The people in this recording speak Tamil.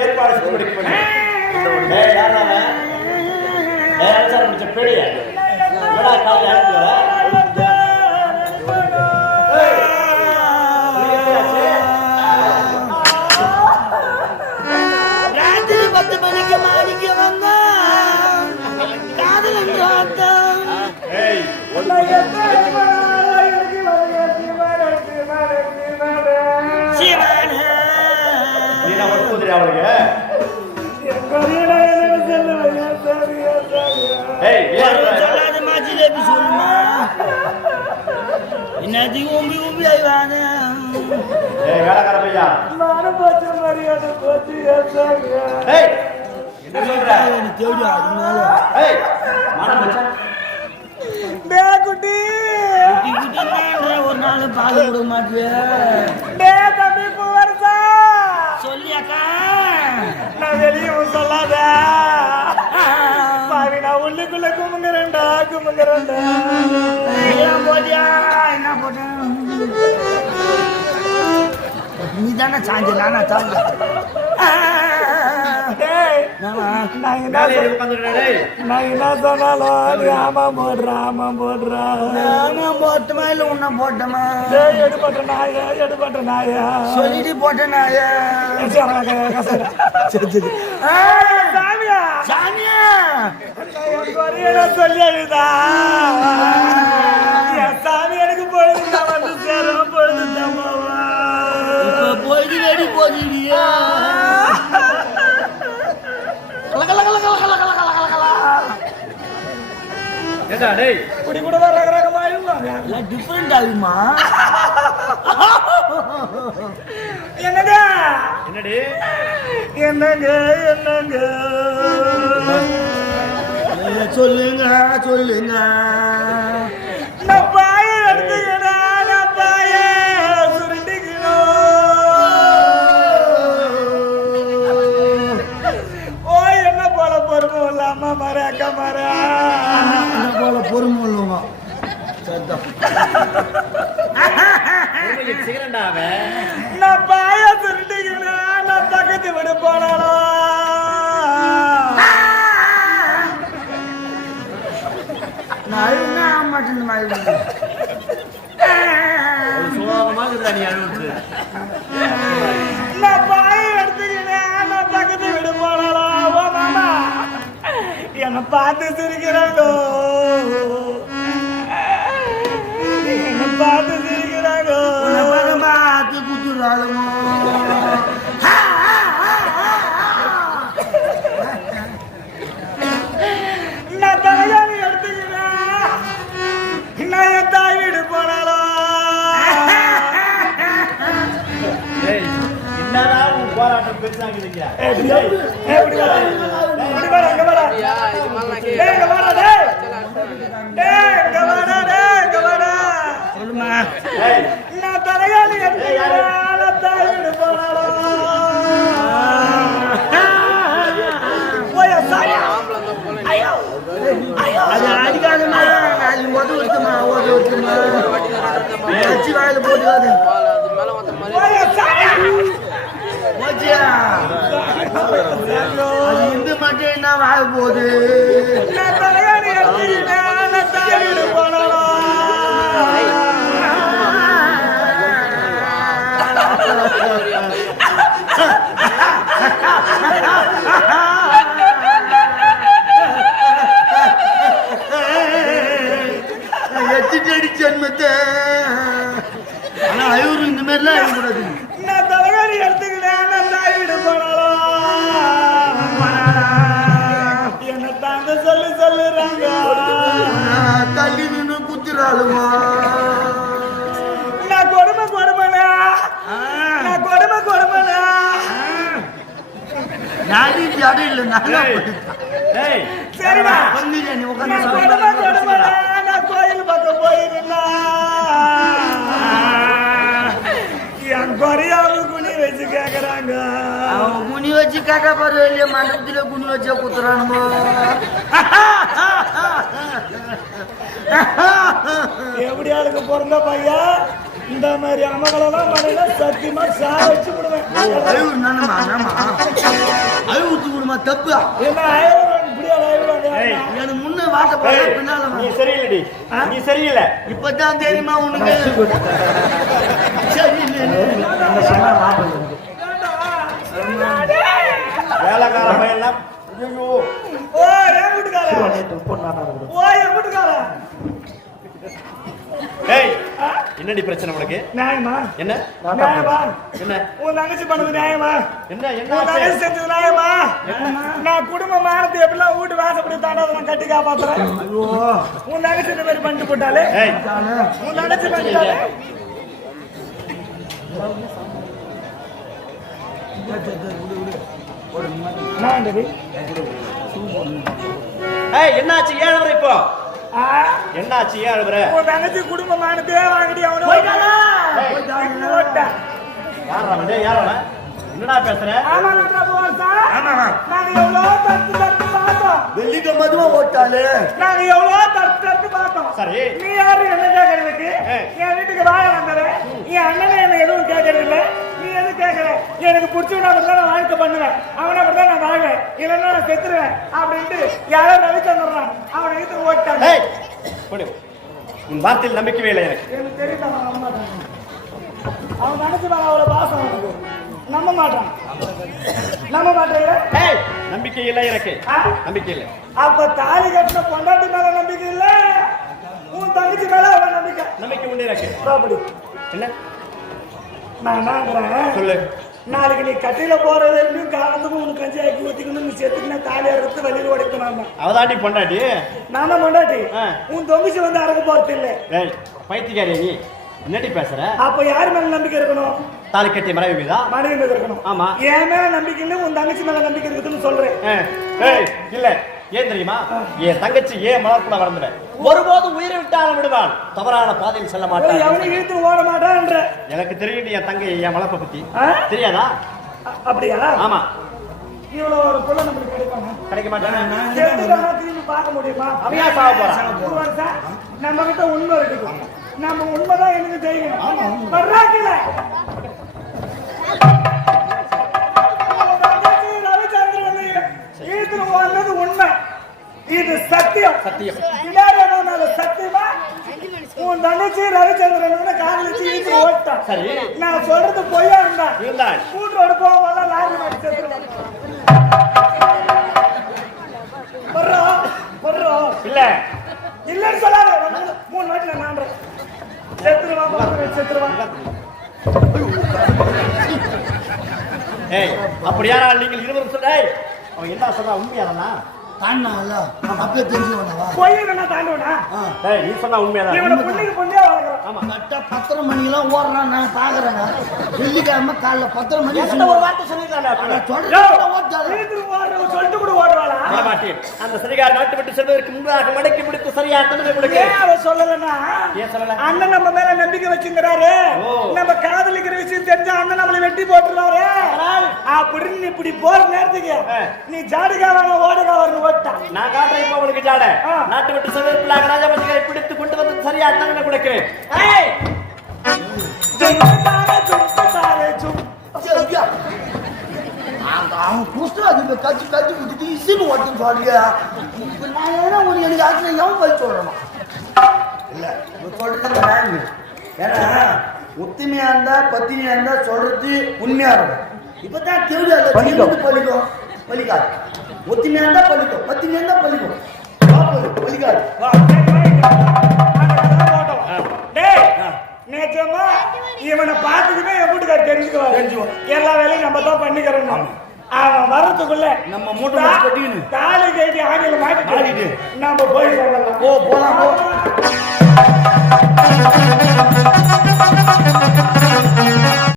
ஏற்பாடு பெரிய ராத்திரி 10 மணிக்கு மாடிக்கு வந்தா காதல் என்று என்னத்துக்கு உம்பி உம்பி ஆயிவாங்க குட்டி ஒரு நாள் பால் கொடுக்க மாட்டேன் சொல்லியாக்கா நான் வெளியே சொல்லாத பாவி நான் உள்ளுக்குள்ள குமுங்கிறேன்டா போட்டியா என்ன போட்டேன் நீ தானே சாஞ்ச நானா சாஞ்ச நான் என்ன சொன்னாலும் ஆமா போடுறா போட்டுமா இல்ல உன்ன போட்டமா எடுபட்ட நாயா சொல்லிட்டு போட்ட நாயா சாமியா சொல்லி அழுதா சாமி எனக்கு பொழுது வந்து சேரும் பொழுது போயிட்டு வெடி போதிடியா குடி கூட ரகரகமாயிருவாங்க டிஃபரெண்ட் ஆகுமா என்னங்க சொல்லுங்க நான் பாய எடுத்துக்கிறேன் நான் பாய சுருட்டிக்கணும் ஓ என்ன போல பொறுமை இல்ல அம்மா மர அக்கா மர போல பொறுமை இல்லவங்க நான் பாய சுருட்டிக்கிறேன் நான் பக்கத்து விட போனாலும் நான் பாய எடுத்துக்கிறேன் நான் பக்கத்து விட போனாலும் மாமா என்னை பார்த்து சிரிக்கிறாங்க பார்த்து சிரிக்கிறாங்க பார்த்து குத்துறாளுமோ நான் தலையாணி எடுத்துக்கிறேன் நான் என் தாய் வீடு போனாலும் என்னதான் உன் போராட்டம் பெருசாங்க நான் தலையாணி எடுத்துக்கிறேன் தாய் வீடு போனாலும் அது அடிக்காதமா அது ஒதுக்குமா வச்சு வாயில போட்டு அது இந்து மட்டும் என்ன வாய போகுது எத்திட்டடி ஜென்மத்தை ஆனா ஐயூர் இந்த மாதிரிலாம் இருக்கக்கூடாது நான் தலைகாணி எடுத்துக்கிட்டேன் நான் தாய் வீடு போனாலும் என்ன தாங்க சொல்லுறாங்க தள்ளி நின்று குத்துறாளுமா நான் கொடுமைனா நாடி ஜாடி இல்லை நான் சரிடா நீ உட்காந்து நான் கோயில் பக்கம் போயிருந்தா என் குறையாம குனி வச்சு கேக்குறாங்க குனி வச்சு கேட்க பாரு இல்லையா மண்டபத்துல குனி வச்சா குத்துறானுமோ எப்படியாளுக்கு பிறந்த பையன் இந்த மாதிரி அமகளெல்லாம் பண்ணல சத்தியமா சாவச்சு விடுவேன். அழுவு நானம்மா நாமா அழுவு ஊத்து விடுமா தப்பு என்ன ஆயிரம் இப்படியா ஏய், எனக்கு முன்ன வாட்ட போற ஏய், பின்னால நீ சரியில்லடி நீ சரியில்லை. இப்பதான் தெரியுமா உனக்கு சரி வேலைக்கார பையன்லாம் ஐயோ ஓ என் வீட்டுக்கார ஓ என் வீட்டுக்கார ஏய் என்னடி பிரச்சனை உனக்கு? நியாயமா என்ன நியாயமா என்ன உன் தங்கச்சி பண்ணது நியாயமா என்ன என்ன உன் ஆச்சு? தங்கச்சி செஞ்சது நியாயமா நான் குடும்ப மானத்தை எப்படிலாம் வீட்டு வாசப்படி தாண்டாத நான் கட்டி காப்பாத்துறேன் உன் தங்கச்சி இந்த மாதிரி பண்ணிட்டு போட்டாலே ஏய் உன் தங்கச்சி பண்ணிட்டாலே நான் ஏய் என்னாச்சு ஏன் அழுவுற இப்போ? ஆ என்னாச்சு ஏன் அழுவுற? உன் தங்கச்சி குடும்ப மானத்தையே வாங்கிட்டு அவனு ஓட்டான் யாரா வந்து யாரா என்னடா பேசுற? ஆமா நான் போறேன் நாங்க எவ்வளவு தட்டு தட்டு பார்த்தோம் வெள்ளிக்க மதுவா ஓட்டாளு நாங்க எவ்வளவு தட்டு தட்டு பார்த்தோம் சரி நீ யாரு என்ன கேட்கறதுக்கு என் வீட்டுக்கு வாய வந்தது என் அண்ணனை என்ன எதுவும் கேட்கறது இல்ல நீ எதுவும் கேட்கற எனக்கு பிடிச்சவனா இருந்தா நான் வாழ்க்கை பண்ணுவேன் அவனை பார்த்தா நான் வாழ்வேன் இல்லைன்னா நான் செத்துருவேன் அப்படின்ட்டு யாரோ ரவிச்சந்திரன் அவனை எடுத்து ஓட்டாங்க ஏய் போடு உன் வார்த்தையில் நம்பிக்கவே இல்லை எனக்கு. எனக்கு தெரியும் அவன் நம்ப மாட்டான் அவன் நினைச்சுப்பான் அவளை பாசம் அவனுக்கு நம்ப மாட்டான் நம்ப மாட்டேங்க ஏய் நம்பிக்கை இல்லை எனக்கு ஆ? நம்பிக்கை இல்லை. அப்ப தாலி கட்டின பொண்டாட்டி மேல நம்பிக்கை இல்ல உன் தங்கச்சி மேல அவன் நம்பிக்கை நம்பிக்கை உண்டு எனக்கு. அப்படி என்ன நான் என்னங்கிறேன் சொல்லு. நாளைக்கு நீ கட்டில போற வரைக்கும் காலத்துக்கும் உனக்கு கஞ்சி ஆக்கி ஊத்திக்கணும் நீ செத்துக்கினா தாலி அறுத்து வெளியில் உடைக்கணும் அவதாண்டி பொண்டாட்டி. நாம பொண்டாட்டி ஆ. உன் தொங்கிச்சு வந்து அறக்க போறது இல்லை ஏய் பைத்தியக்காரி நீ என்னடி பேசுற? அப்ப யார் மேல நம்பிக்கை இருக்கணும் தாலி கட்டி மறைவு மீதா? மனைவி மேல இருக்கணும் ஆமா. என் மேல நம்பிக்கை இல்லை உன் தங்கச்சி மேல நம்பிக்கை இருக்குதுன்னு சொல்றேன் ஏய் இல்ல ஏன் தெரியுமா? என் தங்கச்சி ஏன் மலர்ப்புல வளர்ந்துட ஒருபோதும் உயிரை விட்டாலும் விடுவாள், தவறான பாதையில் செல்ல மாட்டாள். எவனையும் இழுத்து ஓட மாட்டான்ற எனக்கு தெரியும் என் தங்கை என் வளர்ப்பை பத்தி. ஆ? தெரியாதா? அப்படியா ஆமா. இவ்வளவு ஒரு பொண்ணு நம்மளுக்கு கிடைப்பாங்க கிடைக்க மாட்டேன். செத்துட்டோம்னா திரும்பி பார்க்க முடியுமா அவையா சாவ போறான். ஒரு வருஷம் நம்ம கிட்ட உண்மை இருக்குது நம்ம உண்மைதான் எனக்கு தெரியும் வர்றாங்கல்ல ரவிச்சந்திரன் ஈத்துல வந்தது உண்மை இது சத்தியம் சத்தியம். இல்லாத சத்தியமா உன் தங்கச்சி ரவிச்சந்திரன் காதலிச்சு ஈத்து ஓட்டான் சரி நான் சொல்றது பொய்யா இருந்தா இருந்தாள். கூட்டோடு போவாங்க லாரி மாட்டி செத்துருவாங்க வர்றோம் இல்ல இல்லன்னு சொல்லாத 3 வாட்டில நான்றேன் செத்துருவாங்க ஏய் அப்படியா நீங்கள் இருவரும் சொல்ல அவன் என்ன சொன்னா உண்மையாதானா? தாண்டால அப்பவே தெரிஞ்சு வந்தவா போய் என்ன தாண்டுவனா ஏய் நீ சொன்னா உண்மையாதான். இவனை புண்ணிக்கு புண்ணியா வளர்க்குறோம் ஆமா. கரெக்டா 10:30 மணிக்கெல்லாம் ஓடுறான் நான் பாக்குறேங்க வெள்ளிக்கிழமை காலைல 10:30 மணிக்கு என்கிட்ட ஒரு வார்த்தை சொல்லிருக்கானே. சொல்லிட்டு கூட ஓடுவாளா மாட்டேன். அந்த சரிகார நாட்டு விட்டு செல்வதற்கு முன்பாக மடக்கி பிடித்து சரியா தண்டனை கொடுக்க. ஏன் அவ சொல்லலன்னா ஏன் சொல்லல? அண்ணன் நம்ம மேல நம்பிக்கை வச்சுக்கிறாரு ஓ. நம்ம காதலிக்கிற விஷயம் தெரிஞ்சா அண்ணன் நம்மளை வெட்டி போட்டுருவாரு அப்படின்னு இப்படி போற நேரத்துக்கு நீ ஜாடுகா வாங்க ஓடுகா வரணும் ஓட்டா நான் காட்டுறேன் இப்ப உங்களுக்கு ஜாட. ஆ. நாட்டு விட்டு செல்வதற்குள்ளாக ராஜபதிகளை பிடித்து கொண்டு வந்து சரியா தண்டனை கொடுக்கிறேன். ஏய் அவன் புஸ்தகம் அது கட்சி கட்சி விட்டுட்டு இசின்னு ஓட்டுன்னு சொல்லியா நான் ஏன்னா ஒரு எனக்கு ஆச்சு எவன் போய் சொல்லணும் இல்ல சொல்றது நியாயம். ஏன்னா ஒத்துமையா இருந்தா பத்தினியா இருந்தா சொல்றது உண்மையா இருக்கும். இப்பதான் கேள்வி பலிக்கும் பலிக்காது. ஒத்துமையா இருந்தா பலிக்கும், பத்தினியா இருந்தா பலிக்கும் பலிக்காது. நேற்றமா இவனை பார்த்துக்கிட்டே என் வீட்டுக்கார தெரிஞ்சுக்குவான் எல்லா வேலையும் நம்ம தான் பண்ணிக்கிறோம். அவன் வர்றதுக்குள்ள நம்ம மூட்டை கட்டின்னு தாலி கட்டி ஆணியில மாட்டிட்டு நம்ம போய் சொல்லலாம். போலாம்